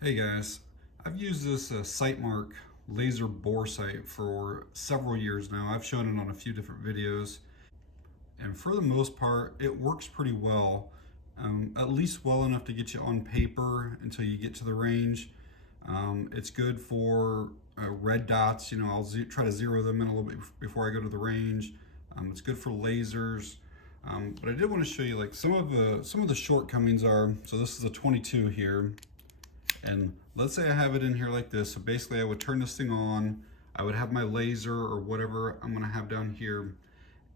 Hey guys, I've used this Sightmark laser bore sight for several years now. I've shown it on a few different videos, and for the most part, it works pretty well. At least well enough to get you on paper until you get to the range. It's good for red dots. You know, I'll try to zero them in a little bit before I go to the range. It's good for lasers. But I did want to show you like some of the shortcomings are. So this is a 22 here. And let's say I have it in here like this. So basically I would turn this thing on. I would have my laser or whatever I'm gonna have down here.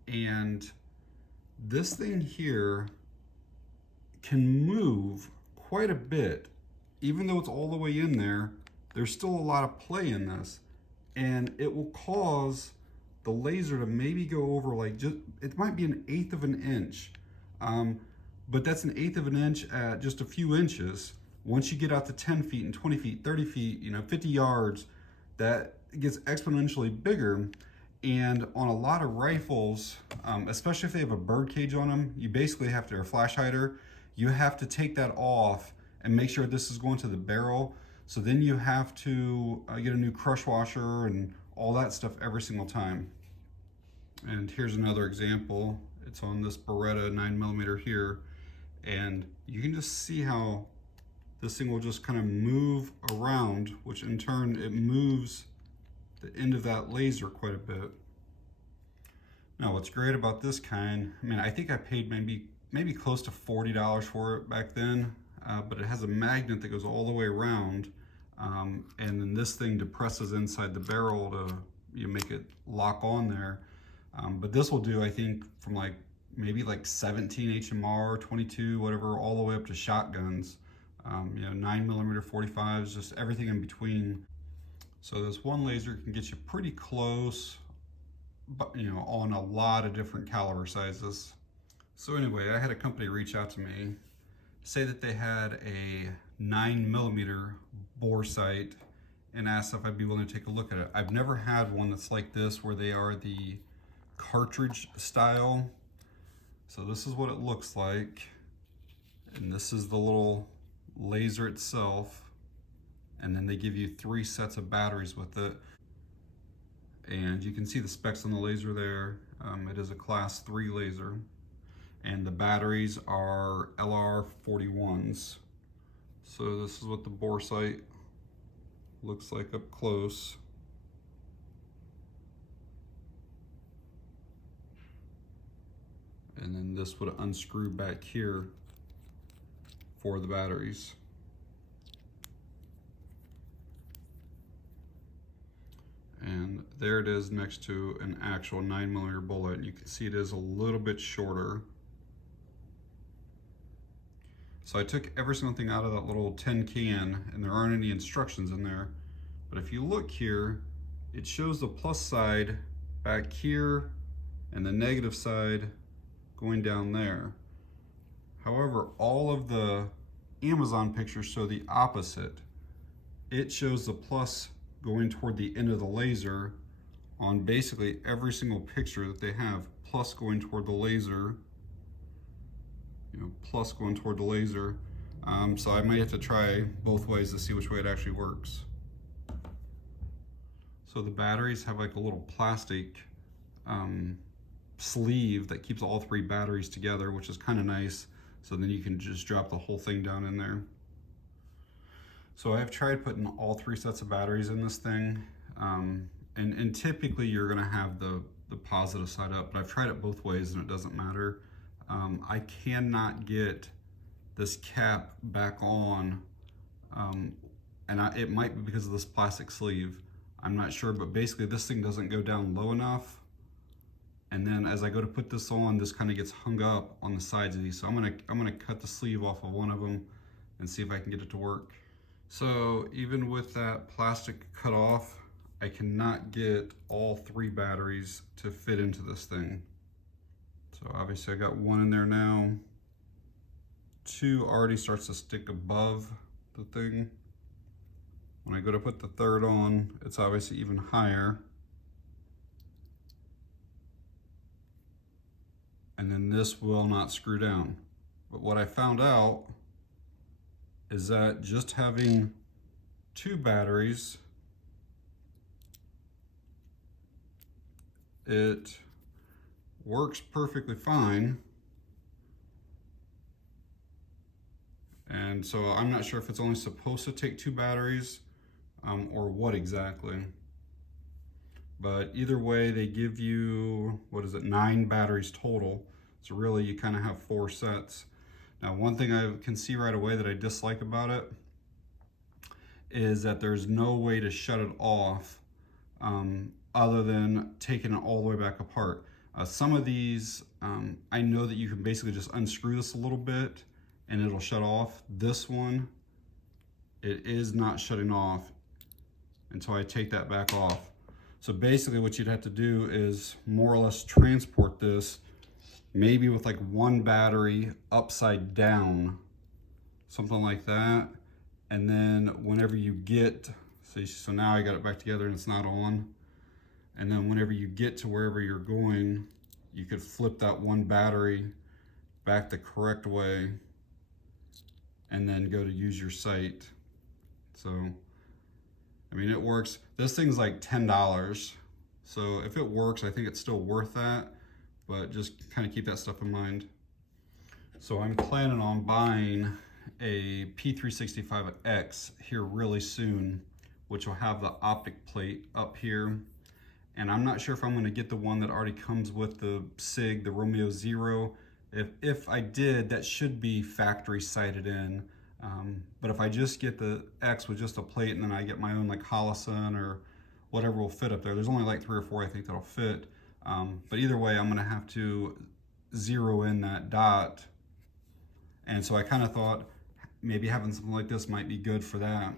And this thing here can move quite a bit. Even though it's all the way in there, there's still a lot of play in this. And it will cause the laser to maybe go over like it might be an eighth of an inch. But that's an eighth of an inch at just a few inches. Once you get out to 10 feet and 20 feet, 30 feet, 50 yards, that gets exponentially bigger. And on a lot of rifles, especially if they have a bird cage on them, you basically have to, or a flash hider, you have to take that off and make sure this is going to the barrel. So then you have to get a new crush washer and all that stuff every single time. And here's another example. It's on this Beretta 9mm here. And you can just see how this thing will just kind of move around, which in turn it moves the end of that laser quite a bit. Now what's great about this kind, I mean, I think I paid maybe close to $40 for it back then, but it has a magnet that goes all the way around, and then this thing depresses inside the barrel to make it lock on there. But this will do, I think, from maybe 17 HMR, 22, whatever, all the way up to shotguns. 9mm 45s, just everything in between. So this one laser can get you pretty close, but on a lot of different caliber sizes. So anyway, I had a company reach out to me, say that they had a 9mm bore sight and asked if I'd be willing to take a look at it. I've never had one that's like this, where they are the cartridge style. So this is what it looks like, and this is the little laser itself, and then they give you 3 sets of batteries with it, and you can see the specs on the laser there. It is a class 3 laser, and the batteries are LR41s. So this is what the bore sight looks like up close. And then this would unscrew back here for the batteries. And there it is next to an actual 9mm bullet. And you can see it is a little bit shorter. So I took every single thing out of that little tin can, and there aren't any instructions in there. But if you look here, it shows the plus side back here and the negative side going down there. However, all of the Amazon pictures show the opposite. It shows the plus going toward the end of the laser on basically every single picture that they have. Plus going toward the laser, plus going toward the laser. So I might have to try both ways to see which way it actually works. So the batteries have like a little plastic sleeve that keeps all 3 batteries together, which is kind of nice. So then you can just drop the whole thing down in there. So I've tried putting all 3 sets of batteries in this thing. And typically you're gonna have the positive side up, but I've tried it both ways and it doesn't matter. I cannot get this cap back on, and it might be because of this plastic sleeve. I'm not sure, but basically this thing doesn't go down low enough. And then as I go to put this on, this kind of gets hung up on the sides of these. So I'm gonna cut the sleeve off of one of them and see if I can get it to work. So even with that plastic cut off, I cannot get all 3 batteries to fit into this thing. So obviously I got 1 in there now. 2 already starts to stick above the thing. When I go to put the 3rd on, it's obviously even higher. And then this will not screw down. But what I found out is that just having 2 batteries, it works perfectly fine. And so I'm not sure if it's only supposed to take 2 batteries or what exactly. But either way, they give you, what is it, 9 batteries total. So really you kind of have 4 sets. Now, one thing I can see right away that I dislike about it is that there's no way to shut it off other than taking it all the way back apart. Some of these, I know that you can basically just unscrew this a little bit and it'll shut off. This one, it is not shutting off until I take that back off. So basically what you'd have to do is more or less transport this maybe with like 1 battery upside down, something like that. And then whenever you get, so now I got it back together and it's not on. And then whenever you get to wherever you're going, you could flip that 1 battery back the correct way and then go to use your sight. So, I mean, it works. This thing's like $10. So if it works, I think it's still worth that, but just kind of keep that stuff in mind. So I'm planning on buying a P365X here really soon, which will have the optic plate up here. And I'm not sure if I'm going to get the one that already comes with the SIG, the Romeo Zero. If I did, that should be factory sighted in. But if I just get the X with just a plate and then I get my own like Holosun or whatever will fit up there, there's only like 3 or 4 I think that'll fit. But either way, I'm going to have to zero in that dot. And so I kind of thought maybe having something like this might be good for that.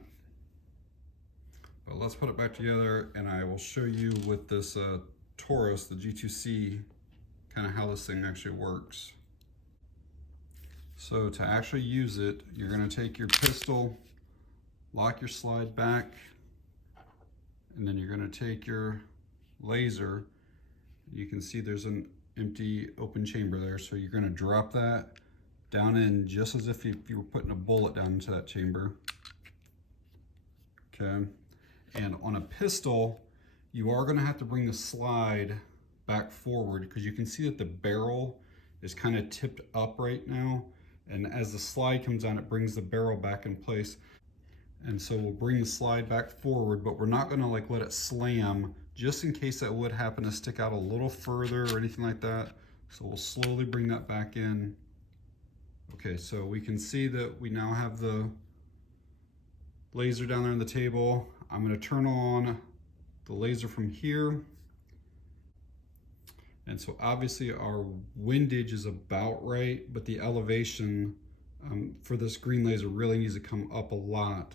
But let's put it back together and I will show you with this Taurus, the G2C, kind of how this thing actually works. So to actually use it, you're going to take your pistol, lock your slide back, and then you're going to take your laser. You can see there's an empty open chamber there, so you're going to drop that down in just as if you were putting a bullet down into that chamber. Okay, and on a pistol, you are going to have to bring the slide back forward because you can see that the barrel is kind of tipped up right now. And as the slide comes down, it brings the barrel back in place. And so we'll bring the slide back forward, but we're not gonna like let it slam just in case that would happen to stick out a little further or anything like that. So we'll slowly bring that back in. Okay, so we can see that we now have the laser down there on the table. I'm gonna turn on the laser from here. And so obviously our windage is about right, but the elevation for this green laser really needs to come up a lot.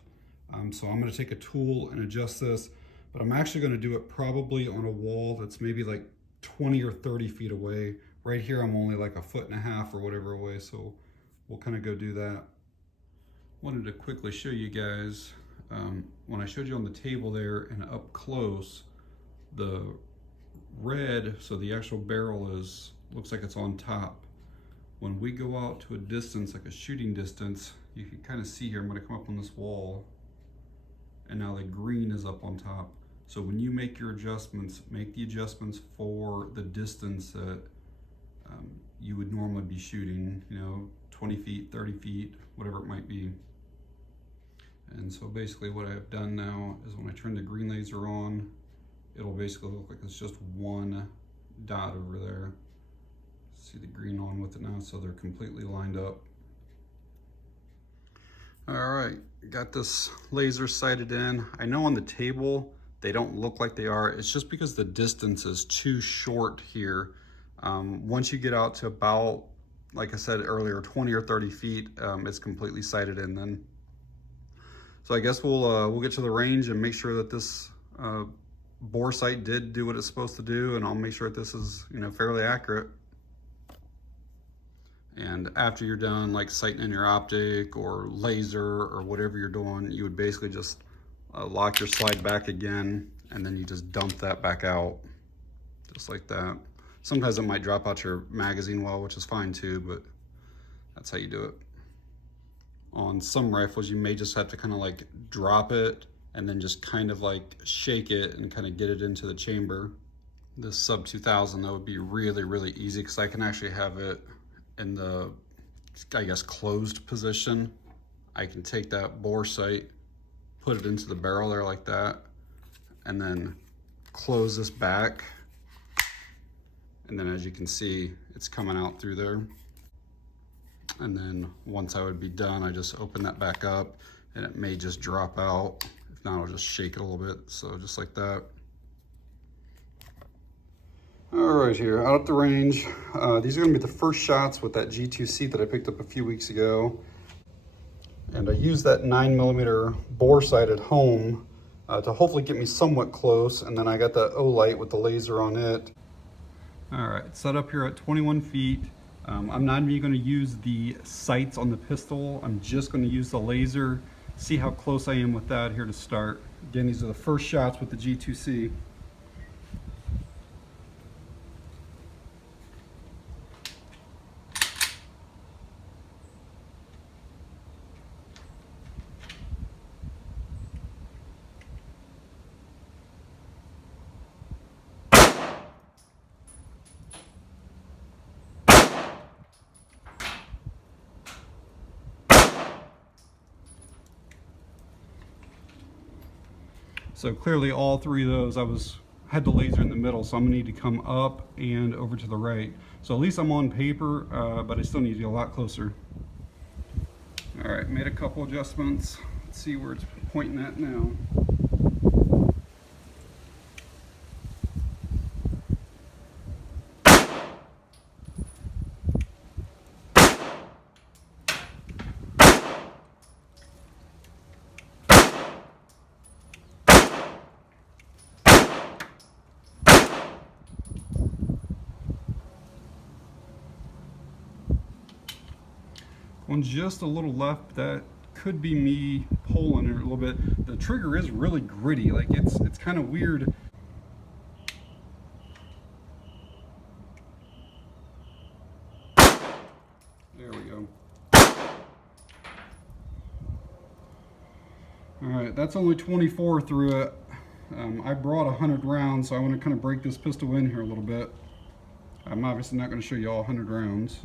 So I'm gonna take a tool and adjust this, but I'm actually gonna do it probably on a wall that's maybe like 20 or 30 feet away. Right here, I'm only like 1.5 feet or whatever away, so we'll kind of go do that. Wanted to quickly show you guys, when I showed you on the table there and up close, the red, so the actual barrel looks like it's on top. When we go out to a distance, like a shooting distance, you can kind of see here, I'm gonna come up on this wall, and now the green is up on top. So when you make your adjustments, make the adjustments for the distance that you would normally be shooting, 20 feet, 30 feet, whatever it might be. And so basically what I've done now is when I turn the green laser on, it'll basically look like it's just one dot over there. See the green on with it now, so they're completely lined up. All right, got this laser sighted in. I know on the table, they don't look like they are. It's just because the distance is too short here. Once you get out to about, like I said earlier, 20 or 30 feet, it's completely sighted in then. So I guess we'll get to the range and make sure that this bore sight did do what it's supposed to do, and I'll make sure that this is, fairly accurate. And after you're done, like sighting in your optic or laser or whatever you're doing, you would basically just lock your slide back again, and then you just dump that back out, just like that. Sometimes it might drop out your magazine well, which is fine too, but that's how you do it. On some rifles, you may just have to kind of like drop it and then just kind of like shake it and kind of get it into the chamber. This sub 2000, that would be really, really easy because I can actually have it in the, I guess, closed position. I can take that bore sight, put it into the barrel there like that, and then close this back. And then as you can see, it's coming out through there. And then once I would be done, I just open that back up and it may just drop out. If not, I'll just shake it a little bit. So just like that. All right, here out at the range. These are gonna be the first shots with that G2C that I picked up a few weeks ago. And I used that 9mm bore sight at home to hopefully get me somewhat close. And then I got that O-light with the laser on it. All right, set up here at 21 feet. I'm not even gonna use the sights on the pistol. I'm just gonna use the laser, see how close I am with that here to start. Again, these are the first shots with the G2C. So clearly all three of those, I had the laser in the middle, so I'm gonna need to come up and over to the right. So at least I'm on paper, but I still need to get a lot closer. All right, made a couple adjustments. Let's see where it's pointing at now. One just a little left, that could be me pulling it a little bit. The trigger is really gritty, like it's kind of weird. There we go. All right, that's only 24 through it. I brought 100 rounds, so I want to kind of break this pistol in here a little bit. I'm obviously not going to show you all 100 rounds.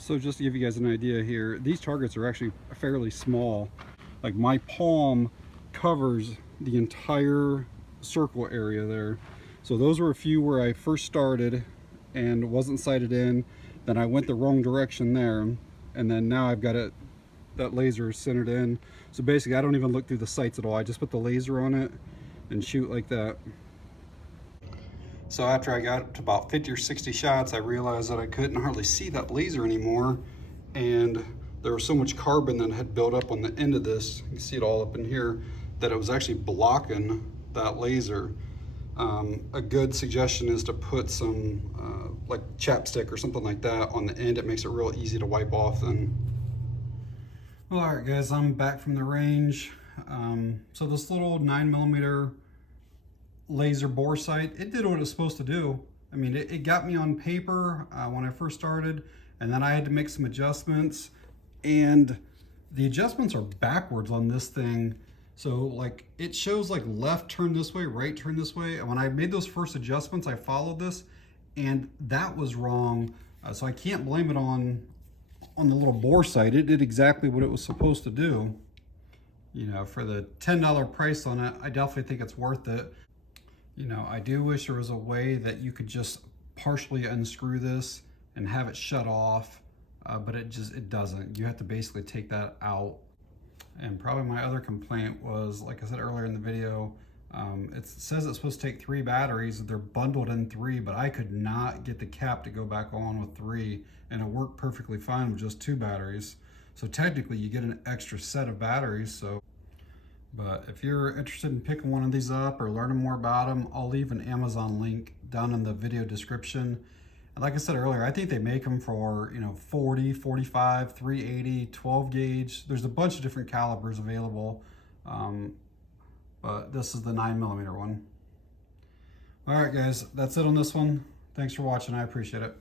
So just to give you guys an idea here, these targets are actually fairly small. Like my palm covers the entire circle area there. So those were a few where I first started and wasn't sighted in. Then I went the wrong direction there. And then now I've got it, that laser centered in. So basically I don't even look through the sights at all. I just put the laser on it and shoot like that. So after I got to about 50 or 60 shots, I realized that I couldn't hardly see that laser anymore. And there was so much carbon that had built up on the end of this, you can see it all up in here, that it was actually blocking that laser. A good suggestion is to put some like chapstick or something like that on the end. It makes it real easy to wipe off then. Well, all right guys, I'm back from the range. So this little 9mm laser bore sight, it did what it was supposed to do. I mean, it got me on paper when I first started, and then I had to make some adjustments, and the adjustments are backwards on this thing. So like it shows like left turn this way, right turn this way. And when I made those first adjustments, I followed this and that was wrong. So I can't blame it on the little bore sight. It did exactly what it was supposed to do. You know, for the $10 price on it, I definitely think it's worth it. You know, I do wish there was a way that you could just partially unscrew this and have it shut off, but it doesn't. You have to basically take that out. And probably my other complaint was, like I said earlier in the video, it says it's supposed to take 3 batteries. They're bundled in 3, but I could not get the cap to go back on with 3, and it worked perfectly fine with just 2 batteries. So technically you get an extra set of batteries. But if you're interested in picking one of these up or learning more about them, I'll leave an Amazon link down in the video description. And like I said earlier, I think they make them for, 40, 45, 380, 12 gauge. There's a bunch of different calibers available. But this is the 9mm one. All right, guys, that's it on this one. Thanks for watching. I appreciate it.